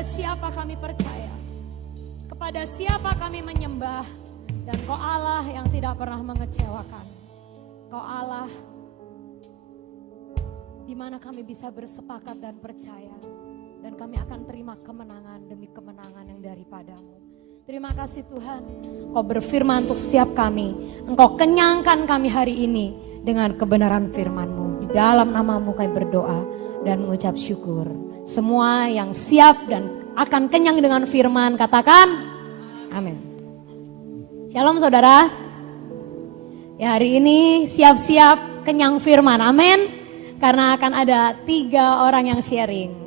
kepada siapa kami percaya, kepada siapa kami menyembah, dan Kau Allah yang tidak pernah mengecewakan. Kau Allah di mana kami bisa bersepakat dan percaya, dan kami akan terima kemenangan demi kemenangan yang daripadamu. Terima kasih Tuhan, Kau berfirman untuk setiap kami. Engkau kenyangkan kami hari ini dengan kebenaran firman-Mu. Di dalam nama-Mu kami berdoa dan mengucap syukur. Semua yang siap dan akan kenyang dengan firman, katakan amin. Shalom saudara. Ya, hari ini siap-siap kenyang firman, amin. Karena akan ada 3 orang yang sharing.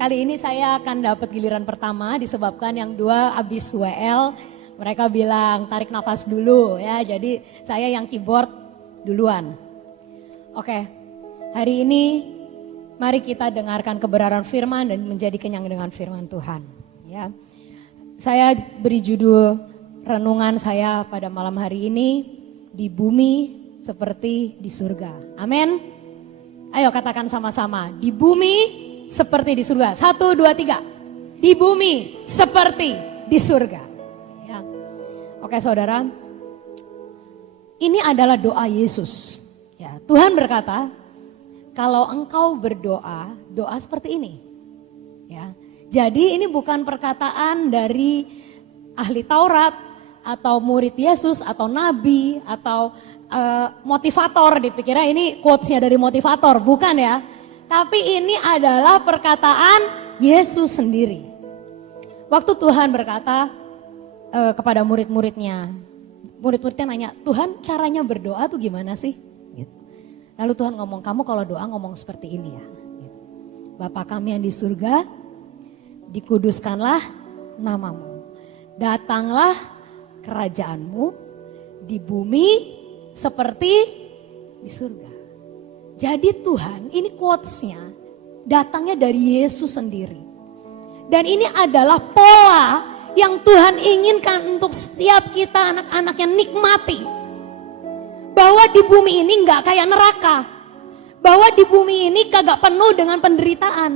Kali ini saya akan dapat giliran pertama disebabkan yang 2 habis WL. Mereka bilang tarik nafas dulu ya, jadi saya yang keyboard duluan. Oke, hari ini mari kita dengarkan kebenaran firman dan menjadi kenyang dengan firman Tuhan. Ya, saya beri judul renungan saya pada malam hari ini, di bumi seperti di surga. Amin. Ayo katakan sama-sama, di bumi seperti di surga. 1, 2, 3. Di bumi seperti di surga. Ya. Oke saudara, ini adalah doa Yesus. Ya, Tuhan berkata, kalau engkau berdoa, doa seperti ini. Ya. Jadi ini bukan perkataan dari ahli Taurat atau murid Yesus atau nabi atau motivator, dipikirnya ini quotes-nya dari motivator, bukan ya. Tapi ini adalah perkataan Yesus sendiri. Waktu Tuhan berkata kepada murid-muridnya, murid-muridnya nanya, Tuhan caranya berdoa tuh gimana sih? Gitu. Lalu Tuhan ngomong, kamu kalau doa ngomong seperti ini ya. Gitu. Bapa kami yang di surga, dikuduskanlah namamu. Datanglah kerajaanmu di bumi seperti di surga. Jadi Tuhan, ini quotes-nya datangnya dari Yesus sendiri. Dan ini adalah pola yang Tuhan inginkan untuk setiap kita anak-anaknya nikmati. Bahwa di bumi ini gak kayak neraka. Bahwa di bumi ini kagak penuh dengan penderitaan.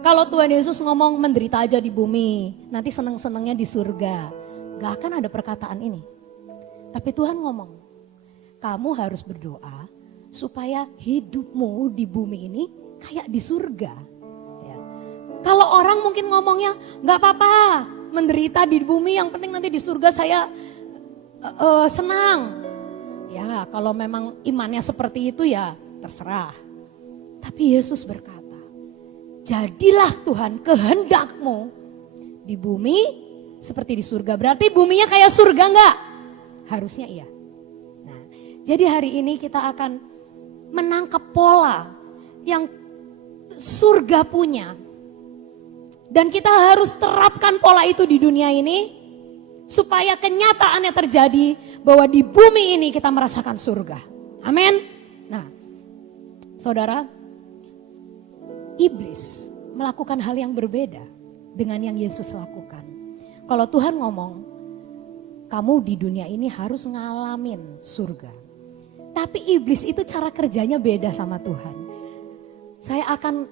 Kalau Tuhan Yesus ngomong menderita aja di bumi, nanti seneng-senengnya di surga. Gak akan ada perkataan ini. Tapi Tuhan ngomong, kamu harus berdoa supaya hidupmu di bumi ini kayak di surga. Ya. Kalau orang mungkin ngomongnya gak apa-apa menderita di bumi, yang penting nanti di surga saya senang. Ya kalau memang imannya seperti itu ya terserah. Tapi Yesus berkata, jadilah Tuhan kehendakmu di bumi seperti di surga. Berarti buminya kayak surga enggak? Harusnya iya. Nah, jadi hari ini kita akan menangkap pola yang surga punya. Dan kita harus terapkan pola itu di dunia ini supaya kenyataannya terjadi bahwa di bumi ini kita merasakan surga. Amin. Nah, saudara, iblis melakukan hal yang berbeda dengan yang Yesus lakukan. Kalau Tuhan ngomong, kamu di dunia ini harus ngalamin surga. Tapi iblis itu cara kerjanya beda sama Tuhan. Saya akan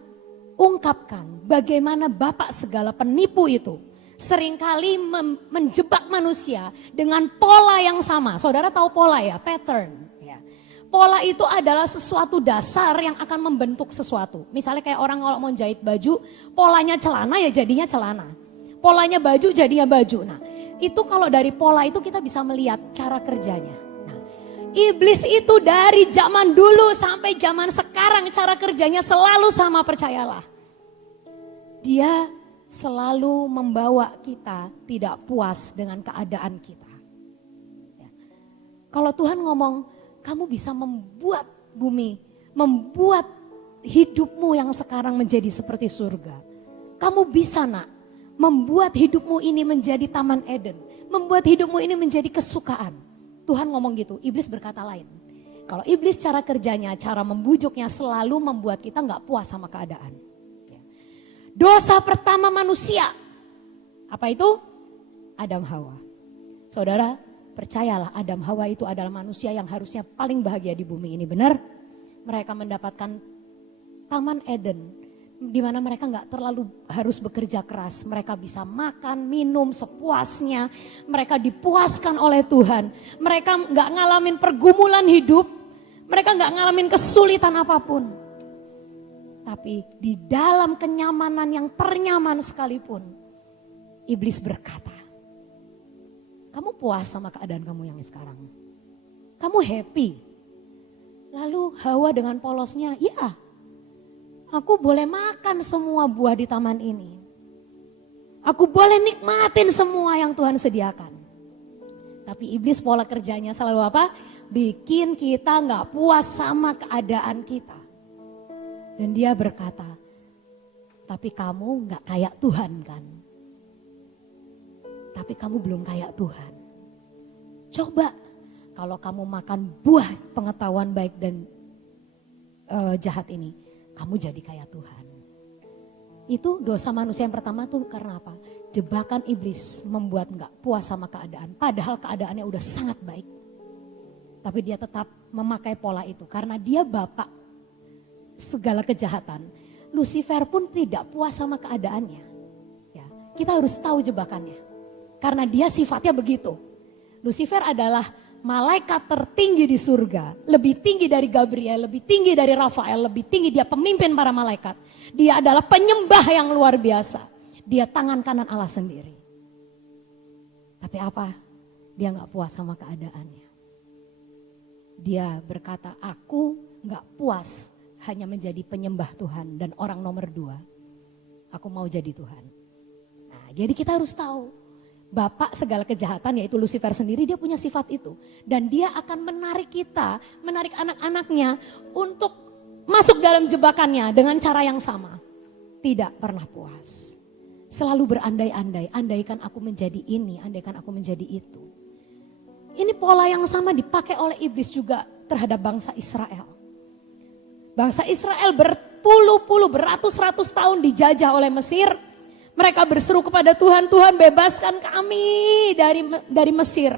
ungkapkan bagaimana Bapak segala penipu itu seringkali menjebak manusia dengan pola yang sama. Saudara tahu pola ya, pattern. Ya. Pola itu adalah sesuatu dasar yang akan membentuk sesuatu. Misalnya kayak orang kalau mau jahit baju, polanya celana ya jadinya celana. Polanya baju jadinya baju. Nah, itu kalau dari pola itu kita bisa melihat cara kerjanya. Nah, iblis itu dari zaman dulu sampai zaman sekarang cara kerjanya selalu sama, percayalah. Dia selalu membawa kita tidak puas dengan keadaan kita. Ya. Kalau Tuhan ngomong, kamu bisa membuat bumi, membuat hidupmu yang sekarang menjadi seperti surga. Kamu bisa nak. Membuat hidupmu ini menjadi taman Eden. Membuat hidupmu ini menjadi kesukaan. Tuhan ngomong gitu, iblis berkata lain. Kalau iblis cara kerjanya, cara membujuknya selalu membuat kita gak puas sama keadaan. Dosa pertama manusia. Apa itu? Adam Hawa. Saudara, percayalah Adam Hawa itu adalah manusia yang harusnya paling bahagia di bumi ini, benar? Mereka mendapatkan taman Eden di mana mereka nggak terlalu harus bekerja keras. Mereka bisa makan, minum sepuasnya. Mereka dipuaskan oleh Tuhan. Mereka nggak ngalamin pergumulan hidup. Mereka nggak ngalamin kesulitan apapun. Tapi di dalam kenyamanan yang ternyaman sekalipun, iblis berkata, kamu puas sama keadaan kamu yang sekarang? Kamu happy? Lalu Hawa dengan polosnya, ya, aku boleh makan semua buah di taman ini. Aku boleh nikmatin semua yang Tuhan sediakan. Tapi iblis pola kerjanya selalu apa? Bikin kita gak puas sama keadaan kita. Dan dia berkata, tapi kamu gak kayak Tuhan kan? Tapi kamu belum kayak Tuhan. Coba kalau kamu makan buah pengetahuan baik dan jahat ini, kamu jadi kayak Tuhan. Itu dosa manusia yang pertama tuh karena apa? Jebakan iblis membuat gak puas sama keadaan. Padahal keadaannya udah sangat baik. Tapi dia tetap memakai pola itu. Karena dia bapak segala kejahatan. Lucifer pun tidak puas sama keadaannya. Ya, kita harus tahu jebakannya. Karena dia sifatnya begitu. Lucifer adalah malaikat tertinggi di surga, lebih tinggi dari Gabriel, lebih tinggi dari Rafael, lebih tinggi, dia pemimpin para malaikat. Dia adalah penyembah yang luar biasa. Dia tangan kanan Allah sendiri. Tapi apa? Dia gak puas sama keadaannya. Dia berkata, aku gak puas hanya menjadi penyembah Tuhan dan orang nomor 2. Aku mau jadi Tuhan. Nah, jadi kita harus tahu. Bapak segala kejahatan yaitu Lucifer sendiri, dia punya sifat itu. Dan dia akan menarik kita, menarik anak-anaknya untuk masuk dalam jebakannya dengan cara yang sama. Tidak pernah puas. Selalu berandai-andai, andaikan aku menjadi ini, andaikan aku menjadi itu. Ini pola yang sama dipakai oleh iblis juga terhadap bangsa Israel. Bangsa Israel berpuluh-puluh, beratus-ratus tahun dijajah oleh Mesir. Mereka berseru kepada Tuhan, Tuhan bebaskan kami dari Mesir.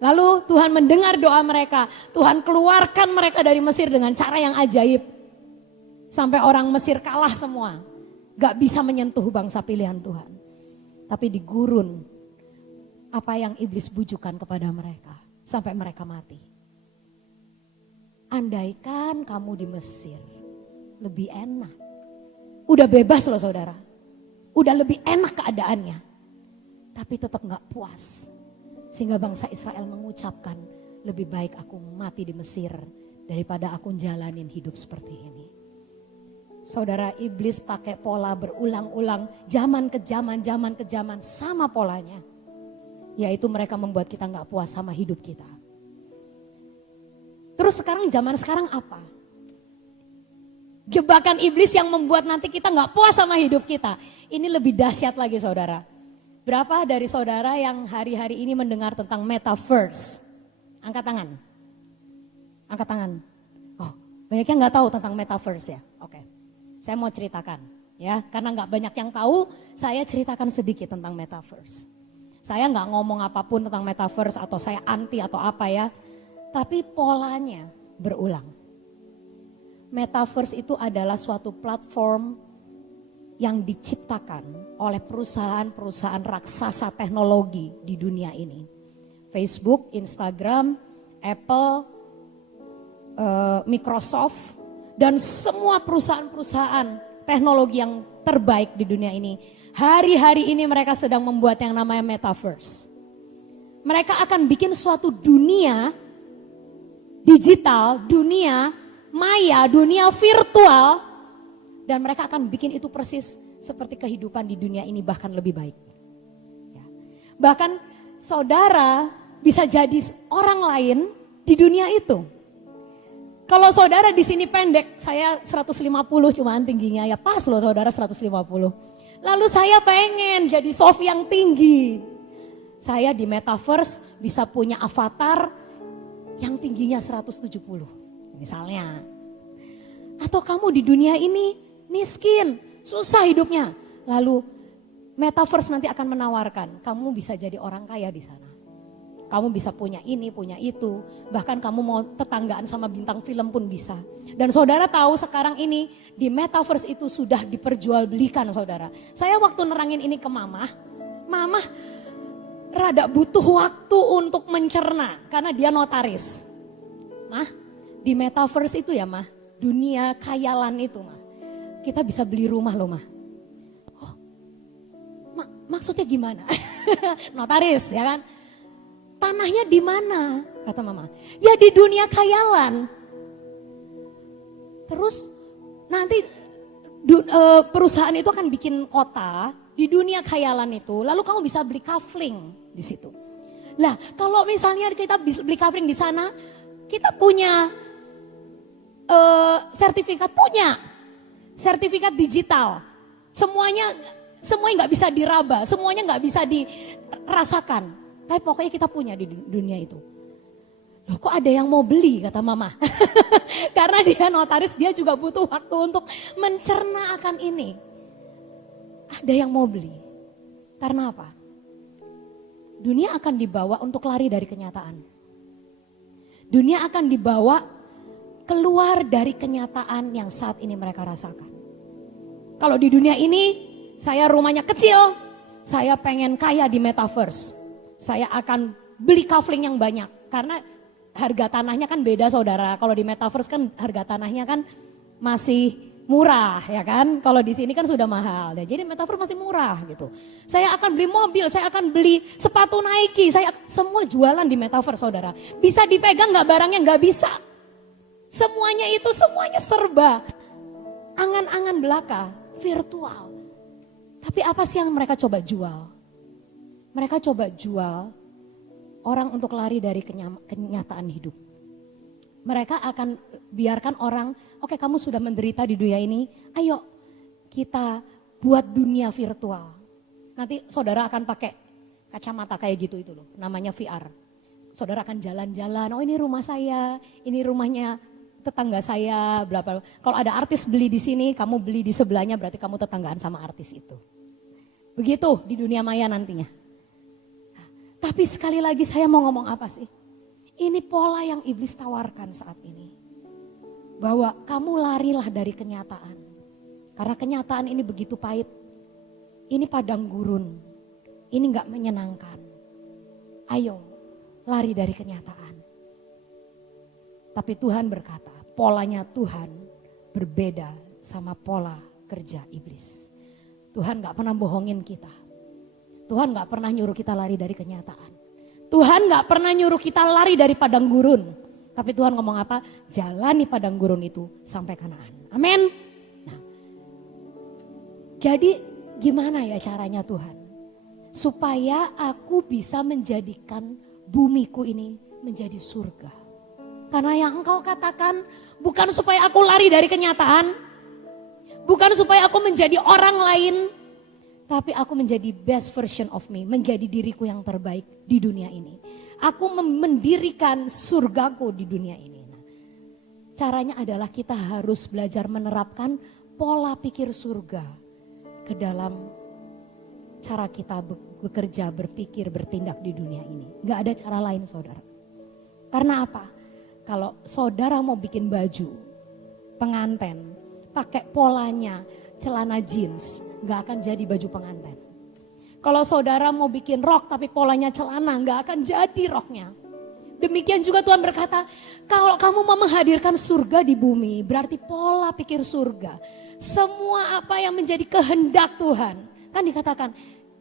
Lalu Tuhan mendengar doa mereka. Tuhan keluarkan mereka dari Mesir dengan cara yang ajaib. Sampai orang Mesir kalah semua. Gak bisa menyentuh bangsa pilihan Tuhan. Tapi di gurun apa yang iblis bujukan kepada mereka. Sampai mereka mati. Andaikan kamu di Mesir lebih enak. Udah bebas loh saudara. Udah lebih enak keadaannya. Tapi tetap gak puas. Sehingga bangsa Israel mengucapkan, lebih baik aku mati di Mesir daripada aku jalanin hidup seperti ini. Saudara, iblis pakai pola berulang-ulang, zaman ke zaman sama polanya. Yaitu mereka membuat kita gak puas sama hidup kita. Terus zaman sekarang apa? Jebakan iblis yang membuat nanti kita gak puas sama hidup kita. Ini lebih dahsyat lagi saudara. Berapa dari saudara yang hari-hari ini mendengar tentang metaverse? Angkat tangan. Angkat tangan. Oh, banyak yang gak tahu tentang metaverse ya? Oke, saya mau ceritakan ya. Karena gak banyak yang tahu, saya ceritakan sedikit tentang metaverse. Saya gak ngomong apapun tentang metaverse atau saya anti atau apa ya. Tapi polanya berulang. Metaverse itu adalah suatu platform yang diciptakan oleh perusahaan-perusahaan raksasa teknologi di dunia ini. Facebook, Instagram, Apple, Microsoft, dan semua perusahaan-perusahaan teknologi yang terbaik di dunia ini. Hari-hari ini mereka sedang membuat yang namanya metaverse. Mereka akan bikin suatu dunia digital, dunia maya, dunia virtual, dan mereka akan bikin itu persis seperti kehidupan di dunia ini, bahkan lebih baik. Ya. Bahkan saudara bisa jadi orang lain di dunia itu. Kalau saudara di sini pendek, saya 150 cuman tingginya, ya pas loh saudara 150. Lalu saya pengen jadi Sofi yang tinggi. Saya di metaverse bisa punya avatar yang tingginya 170. Misalnya, atau kamu di dunia ini miskin, susah hidupnya. Lalu metaverse nanti akan menawarkan, kamu bisa jadi orang kaya di sana. Kamu bisa punya ini, punya itu. Bahkan kamu mau tetanggaan sama bintang film pun bisa. Dan saudara tahu sekarang ini di metaverse itu sudah diperjualbelikan saudara. Saya waktu nerangin ini ke mama rada butuh waktu untuk mencerna karena dia notaris. Mah, di metaverse itu ya mah, dunia khayalan itu mah. Kita bisa beli rumah loh mah. Oh, maksudnya gimana? Notaris ya kan? Tanahnya di mana? Kata mama. Ya di dunia khayalan. Terus nanti perusahaan itu akan bikin kota di dunia khayalan itu. Lalu kamu bisa beli kafling di situ. Lah kalau misalnya kita beli kafling di sana, kita punya sertifikat digital. Semuanya nggak bisa diraba, semuanya nggak bisa dirasakan. Tapi pokoknya kita punya di dunia itu. Loh kok ada yang mau beli kata mama. Karena dia notaris, dia juga butuh waktu untuk mencerna akan ini. Ada yang mau beli. Karena apa? Dunia akan dibawa untuk lari dari kenyataan. Dunia akan dibawa keluar dari kenyataan yang saat ini mereka rasakan. Kalau di dunia ini, saya rumahnya kecil, saya pengen kaya di metaverse. Saya akan beli kafling yang banyak karena harga tanahnya kan beda saudara. Kalau di metaverse kan harga tanahnya kan masih murah ya kan. Kalau di sini kan sudah mahal. Jadi metaverse masih murah gitu. Saya akan beli mobil, saya akan beli sepatu Nike, semua jualan di metaverse saudara. Bisa dipegang nggak barangnya? Nggak bisa. Semuanya serba angan-angan belaka, virtual. Tapi apa sih yang mereka coba jual? Mereka coba jual orang untuk lari dari kenyataan hidup. Mereka akan biarkan orang, oke kamu sudah menderita di dunia ini, ayo kita buat dunia virtual. Nanti saudara akan pakai kacamata kayak gitu itu loh, namanya VR. Saudara akan jalan-jalan, oh ini rumah saya, ini rumahnya tetangga saya, bla bla. Kalau ada artis beli di sini, kamu beli di sebelahnya berarti kamu tetanggaan sama artis itu. Begitu di dunia maya nantinya. Tapi sekali lagi saya mau ngomong apa sih? Ini pola yang iblis tawarkan saat ini. Bahwa kamu larilah dari kenyataan. Karena kenyataan ini begitu pahit. Ini padang gurun. Ini gak menyenangkan. Ayo lari dari kenyataan. Tapi Tuhan berkata, polanya Tuhan berbeda sama pola kerja iblis. Tuhan gak pernah bohongin kita. Tuhan gak pernah nyuruh kita lari dari kenyataan. Tuhan gak pernah nyuruh kita lari dari padang gurun. Tapi Tuhan ngomong apa? Jalani padang gurun itu sampai Kanaan. Amin. Nah, jadi gimana ya caranya Tuhan? Supaya aku bisa menjadikan bumiku ini menjadi surga. Karena yang engkau katakan bukan supaya aku lari dari kenyataan. Bukan supaya aku menjadi orang lain. Tapi aku menjadi best version of me, menjadi diriku yang terbaik di dunia ini. Aku mendirikan surgaku di dunia ini. Nah, caranya adalah kita harus belajar menerapkan pola pikir surga ke dalam cara kita bekerja, berpikir, bertindak di dunia ini. Gak ada cara lain saudara. Karena apa? Kalau saudara mau bikin baju pengantin, pakai polanya, celana jeans, gak akan jadi baju pengantin. Kalau saudara mau bikin rok tapi polanya celana, gak akan jadi roknya. Demikian juga Tuhan berkata, kalau kamu mau menghadirkan surga di bumi, berarti pola pikir surga. Semua apa yang menjadi kehendak Tuhan. Kan dikatakan,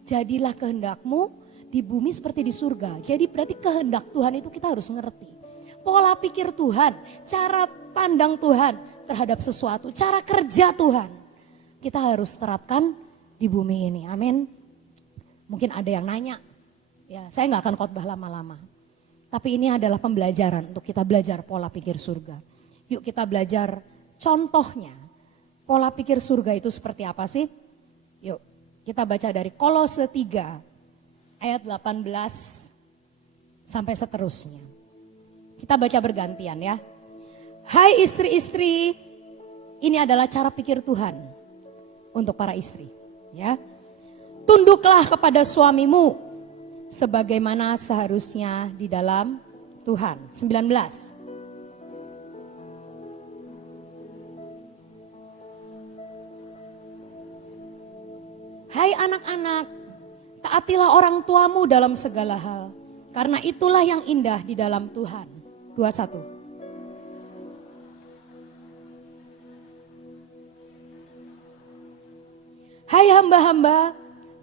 jadilah kehendakmu di bumi seperti di surga. Jadi berarti kehendak Tuhan itu kita harus ngerti. Pola pikir Tuhan, cara pandang Tuhan terhadap sesuatu, cara kerja Tuhan. Kita harus terapkan di bumi ini, amin. Mungkin ada yang nanya, ya saya gak akan khotbah lama-lama. Tapi ini adalah pembelajaran untuk kita belajar pola pikir surga. Yuk kita belajar contohnya, pola pikir surga itu seperti apa sih? Yuk kita baca dari Kolose 3 ayat 18 sampai seterusnya. Kita baca bergantian ya. Hai istri-istri, ini adalah cara pikir Tuhan. Untuk para istri, ya. Tunduklah kepada suamimu sebagaimana seharusnya di dalam Tuhan. 19. Hai anak-anak, taatilah orang tuamu dalam segala hal, karena itulah yang indah di dalam Tuhan. 21. Hai hamba-hamba,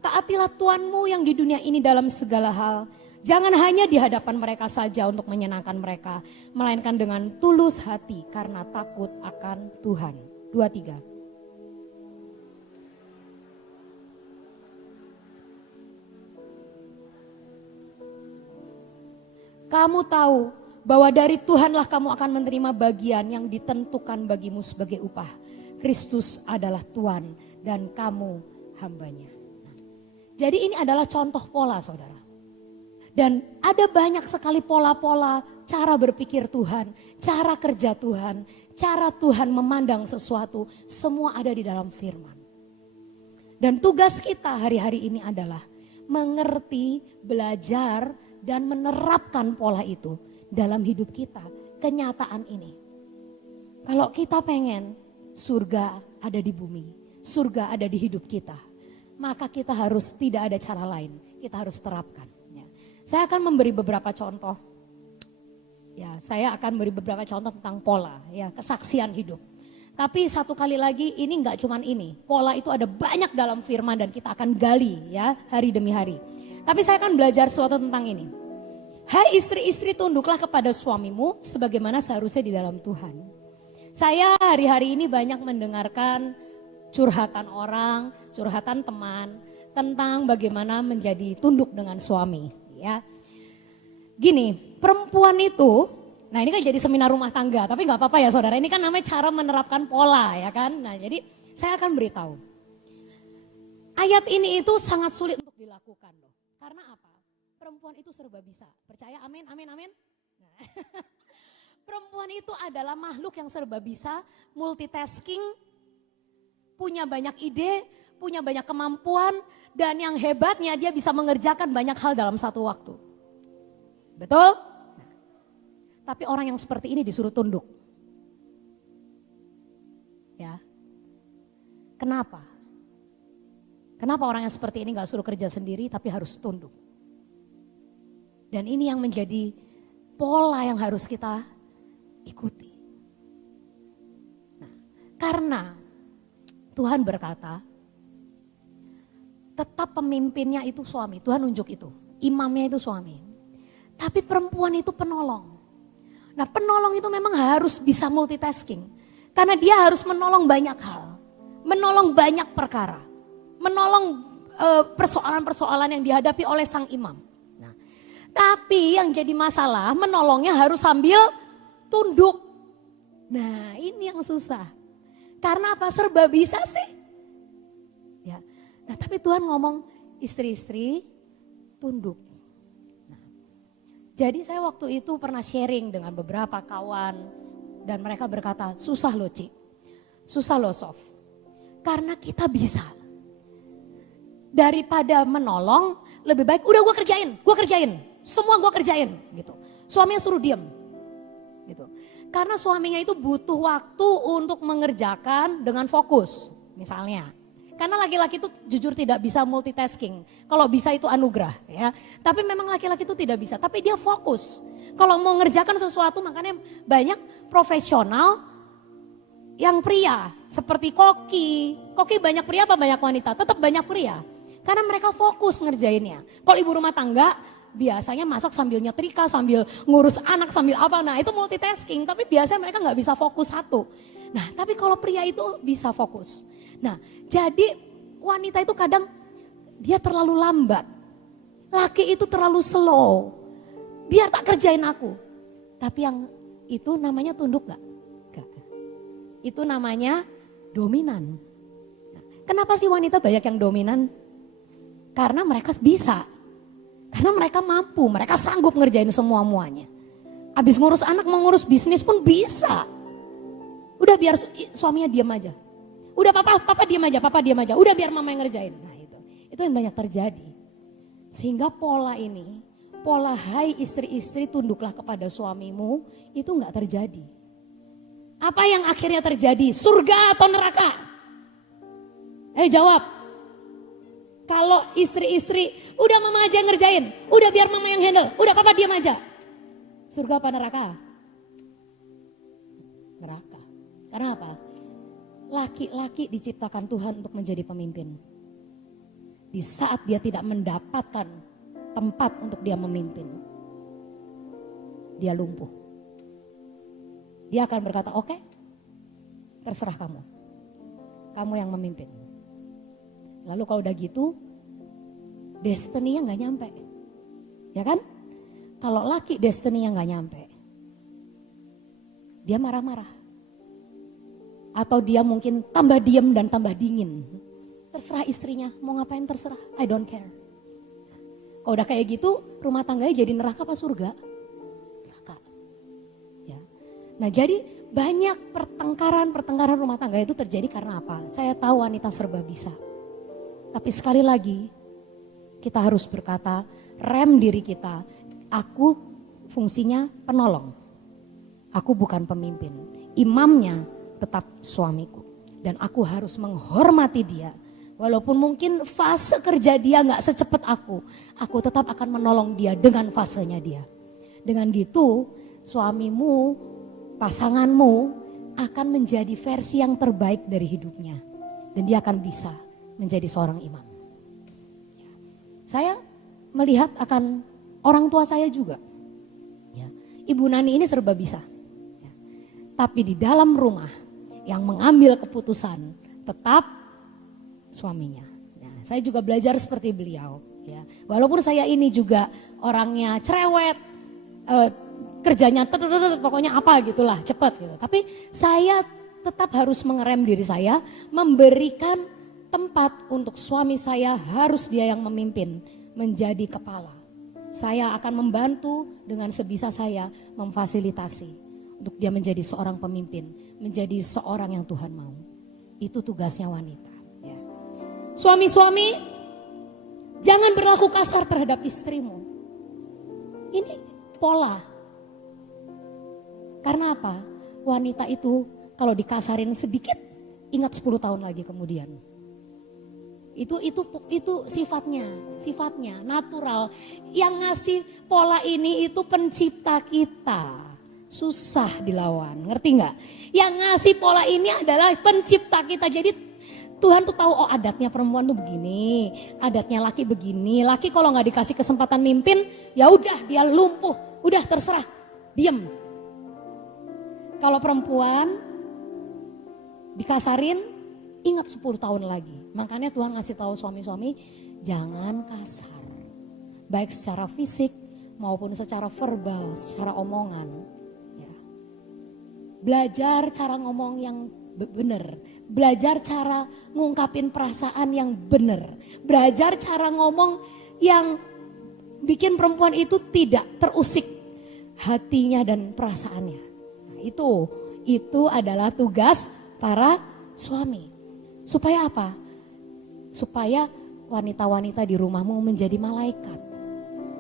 taatilah Tuanmu yang di dunia ini dalam segala hal. Jangan hanya di hadapan mereka saja untuk menyenangkan mereka, melainkan dengan tulus hati karena takut akan Tuhan. 23. Kamu tahu bahwa dari Tuhanlah kamu akan menerima bagian yang ditentukan bagimu sebagai upah. Kristus adalah Tuhan dan kamu hambanya. Jadi ini adalah contoh pola, saudara. Dan ada banyak sekali pola-pola cara berpikir Tuhan, cara kerja Tuhan, cara Tuhan memandang sesuatu, semua ada di dalam firman. Dan tugas kita hari-hari ini adalah mengerti, belajar, dan menerapkan pola itu dalam hidup kita, kenyataan ini. Kalau kita pengen surga ada di bumi, surga ada di hidup kita, maka kita harus tidak ada cara lain, kita harus terapkan. Ya. Saya akan memberi beberapa contoh. Ya, saya akan beri beberapa contoh tentang pola, ya, kesaksian hidup. Tapi satu kali lagi ini enggak cuman ini, pola itu ada banyak dalam firman dan kita akan gali ya hari demi hari. Tapi saya akan belajar sesuatu tentang ini. Hai istri-istri, tunduklah kepada suamimu sebagaimana seharusnya di dalam Tuhan. Saya hari-hari ini banyak mendengarkan curhatan orang, curhatan teman tentang bagaimana menjadi tunduk dengan suami. Ya, gini, perempuan itu, nah ini kan jadi seminar rumah tangga, tapi nggak apa-apa ya saudara. Ini kan namanya cara menerapkan pola ya kan. Nah jadi saya akan beritahu. Ayat ini itu sangat sulit untuk dilakukan loh. Karena apa? Perempuan itu serba bisa. Percaya? Amin, amin, amin. Nah. Perempuan itu adalah makhluk yang serba bisa, multitasking, punya banyak ide, punya banyak kemampuan, dan yang hebatnya dia bisa mengerjakan banyak hal dalam satu waktu. Betul? Nah. Tapi orang yang seperti ini disuruh tunduk. Ya. Kenapa? Kenapa orang yang seperti ini gak suruh kerja sendiri tapi harus tunduk? Dan ini yang menjadi pola yang harus kita ikuti. Nah, karena Tuhan berkata, tetap pemimpinnya itu suami. Tuhan nunjuk itu, imamnya itu suami. Tapi perempuan itu penolong. Nah penolong itu memang harus bisa multitasking. Karena dia harus menolong banyak hal. Menolong banyak perkara. Menolong persoalan-persoalan yang dihadapi oleh sang imam. Nah, tapi yang jadi masalah menolongnya harus sambil tunduk. Nah ini yang susah. Karena apa? Serba bisa sih. Ya. Nah tapi Tuhan ngomong istri-istri tunduk. Nah, jadi saya waktu itu pernah sharing dengan beberapa kawan. Dan mereka berkata susah loh Ci. Susah loh Sof. Karena kita bisa. Daripada menolong, lebih baik udah gue kerjain, semua gue kerjain gitu. Suaminya suruh diem gitu. Karena suaminya itu butuh waktu untuk mengerjakan dengan fokus misalnya. Karena laki-laki itu jujur tidak bisa multitasking. Kalau bisa itu anugerah ya. Tapi memang laki-laki itu tidak bisa, tapi dia fokus. Kalau mau ngerjakan sesuatu makanya banyak profesional yang pria seperti Koki banyak pria apa banyak wanita? Tetap banyak pria. Karena mereka fokus ngerjainnya. Kalau ibu rumah tangga biasanya masak sambil nyetrika, sambil ngurus anak, sambil apa. Nah itu multitasking, tapi biasanya mereka gak bisa fokus satu. Nah tapi kalau pria itu bisa fokus. Nah jadi wanita itu kadang dia terlalu lambat. Laki itu terlalu slow. Biar tak kerjain aku. Tapi yang itu namanya tunduk gak? Gak. Itu namanya dominan. Nah, kenapa sih wanita banyak yang dominan? Karena mereka bisa. Karena mereka mampu, mereka sanggup ngerjain semua-muanya. Habis ngurus anak, mau ngurus bisnis pun bisa. Udah biar suaminya diam aja. Udah papa diam aja, Udah biar mama yang ngerjain. Nah itu yang banyak terjadi. Sehingga pola ini, pola hai istri-istri tunduklah kepada suamimu, itu enggak terjadi. Apa yang akhirnya terjadi? Surga atau neraka? Jawab. Kalau istri-istri, udah mama aja yang ngerjain, udah biar mama yang handle, udah papa diam aja. Surga apa neraka? Neraka. Karena apa? Laki-laki diciptakan Tuhan untuk menjadi pemimpin. Di saat dia tidak mendapatkan tempat untuk dia memimpin, dia lumpuh. Dia akan berkata, oke, terserah kamu. Kamu yang memimpin. Lalu kalau udah gitu, destiny-nya gak nyampe. Ya kan? Kalau laki destiny-nya gak nyampe, dia marah-marah. Atau dia mungkin tambah diem dan tambah dingin. Terserah istrinya, mau ngapain terserah, I don't care. Kalau udah kayak gitu, rumah tangganya jadi neraka apa surga? Neraka. Ya. Nah jadi banyak pertengkaran rumah tangga itu terjadi karena apa? Saya tahu wanita serba bisa. Tapi sekali lagi, kita harus berkata, rem diri kita, aku fungsinya penolong. Aku bukan pemimpin. Imamnya tetap suamiku. Dan aku harus menghormati dia. Walaupun mungkin fase kerja dia gak secepat aku tetap akan menolong dia dengan fasenya dia. Dengan gitu, suamimu, pasanganmu akan menjadi versi yang terbaik dari hidupnya. Dan dia akan bisa menjadi seorang imam. Saya melihat akan orang tua saya juga. Ya. Ibu Nani ini serba bisa. Ya. Tapi di dalam rumah yang mengambil keputusan tetap suaminya. Ya. Saya juga belajar seperti beliau. Ya. Walaupun saya ini juga orangnya cerewet, kerjanya pokoknya apa gitulah cepat gitu. Tapi saya tetap harus mengerem diri saya, memberikan tempat untuk suami saya, harus dia yang memimpin, menjadi kepala. Saya akan membantu dengan sebisa saya memfasilitasi untuk dia menjadi seorang pemimpin, menjadi seorang yang Tuhan mau. Itu tugasnya wanita. Ya. Suami-suami, jangan berlaku kasar terhadap istrimu. Ini pola. Karena apa? Wanita itu kalau dikasarin sedikit, ingat 10 tahun lagi kemudian. Itu sifatnya natural. Yang ngasih pola ini itu pencipta kita. Susah dilawan, ngerti nggak? Yang ngasih pola ini adalah pencipta kita. Jadi Tuhan tuh tahu, oh adatnya perempuan tuh begini, adatnya laki begini. Laki kalau nggak dikasih kesempatan mimpin, ya udah dia lumpuh, udah terserah, diem. Kalau perempuan dikasarin, ingat 10 tahun lagi. Makanya Tuhan ngasih tahu suami-suami, jangan kasar. Baik secara fisik maupun secara verbal, secara omongan. Ya. Belajar cara ngomong yang benar. Belajar cara ngungkapin perasaan yang benar. Belajar cara ngomong yang bikin perempuan itu tidak terusik hatinya dan perasaannya. Nah, itu adalah tugas para suami. Supaya apa? Supaya wanita-wanita di rumahmu menjadi malaikat.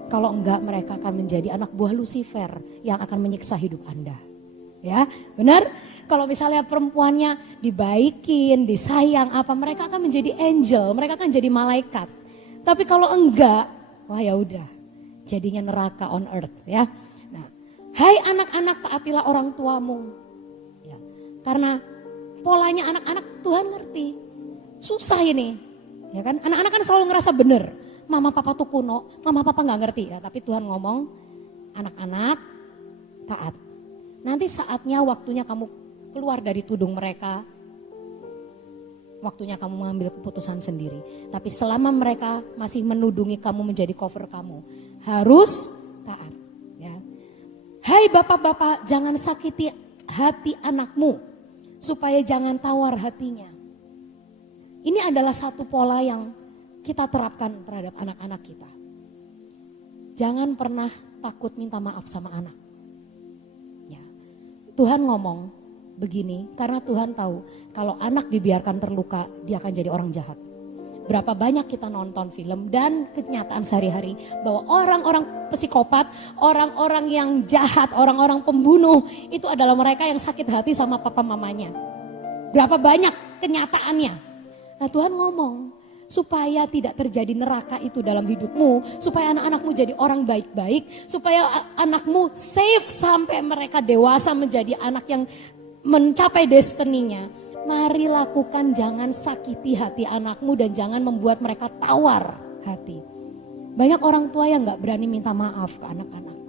Kalau enggak, mereka akan menjadi anak buah Lucifer yang akan menyiksa hidup Anda. Ya, benar? Kalau misalnya perempuannya dibaikin, disayang apa, mereka akan menjadi angel, mereka akan jadi malaikat. Tapi kalau enggak, wah ya udah, jadinya neraka on earth ya. Nah, hai anak-anak, taatilah orang tuamu. Ya, karena polanya anak-anak Tuhan ngerti. Susah ini. Ya kan? Anak-anak kan selalu ngerasa benar. Mama papa tuh kuno, mama papa nggak ngerti ya. Tapi Tuhan ngomong, anak-anak taat. Nanti saatnya waktunya kamu keluar dari tudung mereka. Waktunya kamu mengambil keputusan sendiri. Tapi selama mereka masih menudungi kamu menjadi cover kamu, harus taat. Ya. Hai bapak-bapak, jangan sakiti hati anakmu supaya jangan tawar hatinya. Ini adalah satu pola yang kita terapkan terhadap anak-anak kita. Jangan pernah takut minta maaf sama anak. Ya. Tuhan ngomong begini karena Tuhan tahu kalau anak dibiarkan terluka, dia akan jadi orang jahat. Berapa banyak kita nonton film dan kenyataan sehari-hari bahwa orang-orang psikopat, orang-orang yang jahat, orang-orang pembunuh itu adalah mereka yang sakit hati sama papa mamanya. Berapa banyak kenyataannya. Nah Tuhan ngomong supaya tidak terjadi neraka itu dalam hidupmu, supaya anak-anakmu jadi orang baik-baik, supaya anakmu safe sampai mereka dewasa menjadi anak yang mencapai destininya. Mari lakukan, jangan sakiti hati anakmu dan jangan membuat mereka tawar hati. Banyak orang tua yang gak berani minta maaf ke anak-anak.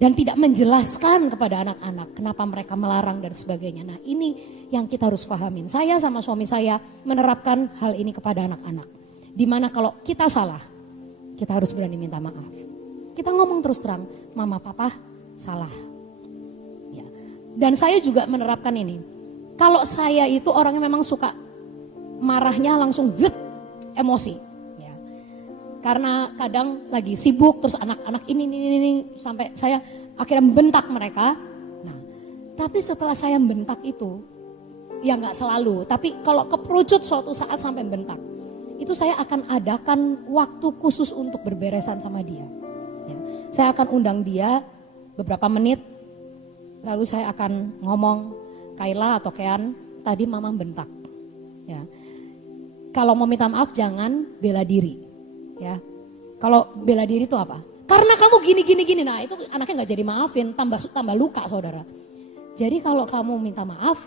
Dan tidak menjelaskan kepada anak-anak kenapa mereka melarang dan sebagainya. Nah ini yang kita harus pahamin. Saya sama suami saya menerapkan hal ini kepada anak-anak. Dimana kalau kita salah, kita harus berani minta maaf. Kita ngomong terus terang, mama papa salah. Ya. Dan saya juga menerapkan ini. Kalau saya itu orangnya memang suka marahnya langsung zet, emosi. Ya. Karena kadang lagi sibuk terus anak-anak ini sampai saya akhirnya membentak mereka. Nah, tapi setelah saya membentak itu, ya nggak selalu. Tapi kalau keperucut suatu saat sampai membentak, itu saya akan adakan waktu khusus untuk berberesan sama dia. Ya. Saya akan undang dia beberapa menit, lalu saya akan ngomong, Kayla atau Kean, tadi mama bentak. Ya. Kalau mau minta maaf jangan bela diri. Ya. Kalau bela diri itu apa? Karena kamu gini. Nah itu anaknya gak jadi maafin, tambah luka saudara. Jadi kalau kamu minta maaf.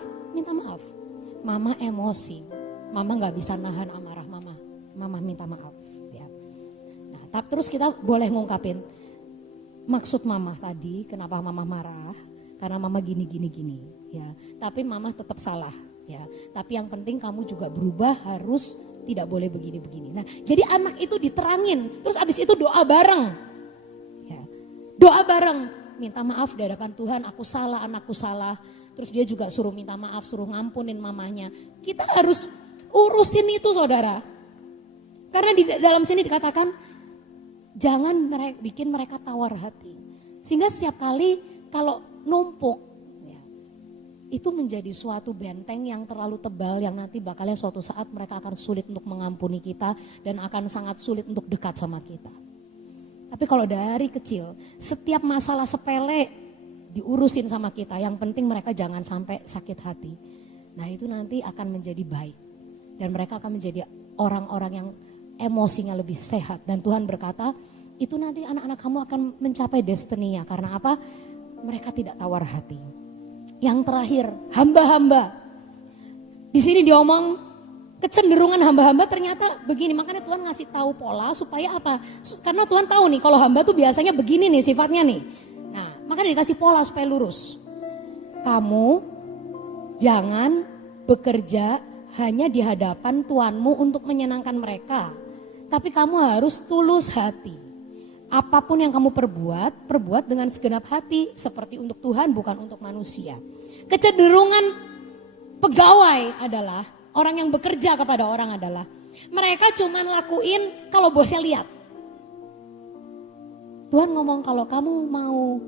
Mama emosi. Mama gak bisa nahan amarah mama. Mama minta maaf. Ya. Nah, terus kita boleh ngungkapin. Maksud mama tadi, kenapa mama marah? Karena mama gini. Ya, tapi mama tetap salah. Ya, tapi yang penting kamu juga berubah, harus tidak boleh begini. Nah, jadi anak itu diterangin, terus abis itu doa bareng. Ya, doa bareng, minta maaf di hadapan Tuhan, aku salah, anakku salah. Terus dia juga suruh minta maaf, suruh ngampunin mamanya. Kita harus urusin itu saudara. Karena di dalam sini dikatakan, jangan bikin mereka tawar hati. Sehingga setiap kali kalau numpuk, itu menjadi suatu benteng yang terlalu tebal yang nanti bakalnya suatu saat mereka akan sulit untuk mengampuni kita dan akan sangat sulit untuk dekat sama kita. Tapi kalau dari kecil, setiap masalah sepele diurusin sama kita, yang penting mereka jangan sampai sakit hati. Nah itu nanti akan menjadi baik dan mereka akan menjadi orang-orang yang emosinya lebih sehat. Dan Tuhan berkata, itu nanti anak-anak kamu akan mencapai destininya. Karena apa? Mereka tidak tawar hati. Yang terakhir, hamba-hamba. Di sini diomong kecenderungan hamba-hamba ternyata begini. Makanya Tuhan ngasih tahu pola supaya apa? Karena Tuhan tahu nih kalau hamba tuh biasanya begini nih sifatnya nih. Nah, makanya dikasih pola supaya lurus. Kamu jangan bekerja hanya di hadapan tuanmu untuk menyenangkan mereka. Tapi kamu harus tulus hati. Apapun yang kamu perbuat dengan segenap hati seperti untuk Tuhan bukan untuk manusia. Kecenderungan pegawai adalah, orang yang bekerja kepada orang adalah, mereka cuma lakuin kalau bosnya lihat. Tuhan ngomong kalau kamu mau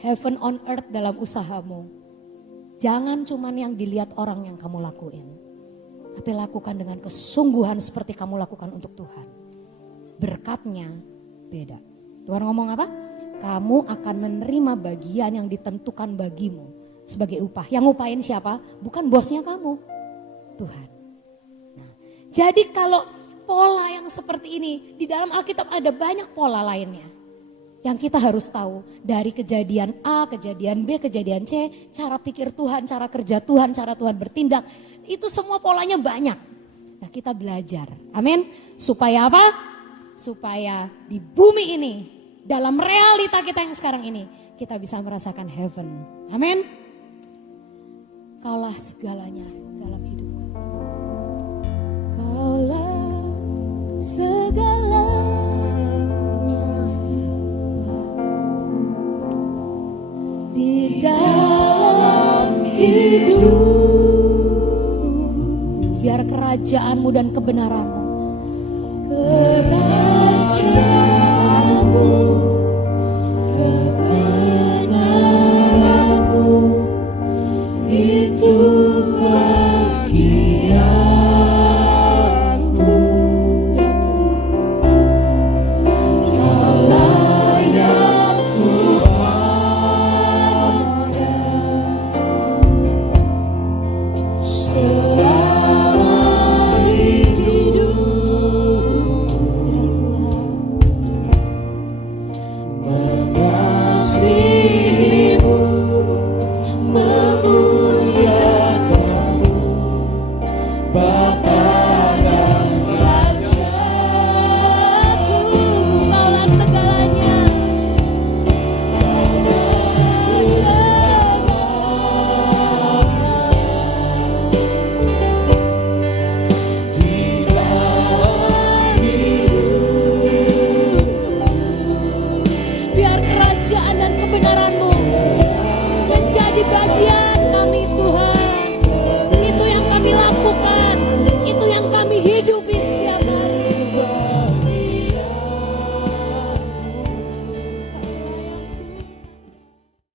heaven on earth dalam usahamu, jangan cuma yang dilihat orang yang kamu lakuin. Tapi lakukan dengan kesungguhan seperti kamu lakukan untuk Tuhan. Berkatnya beda. Tuhan ngomong apa? Kamu akan menerima bagian yang ditentukan bagimu sebagai upah. Yang ngupain siapa? Bukan bosnya kamu, Tuhan. Nah, jadi kalau pola yang seperti ini, di dalam Alkitab ada banyak pola lainnya. Yang kita harus tahu dari kejadian A, kejadian B, kejadian C, cara pikir Tuhan, cara kerja Tuhan, cara Tuhan bertindak. Itu semua polanya banyak. Nah kita belajar, amin. Supaya apa? Supaya di bumi ini, dalam realita kita yang sekarang ini, kita bisa merasakan heaven. Amin. Kaulah segalanya dalam hidupku. Kaulah segalanya di dalam hidup. Biar kerajaanmu dan kebenaranmu, itu bagianmu. dan kebenaran-Mu menjadi bagian kami Tuhan.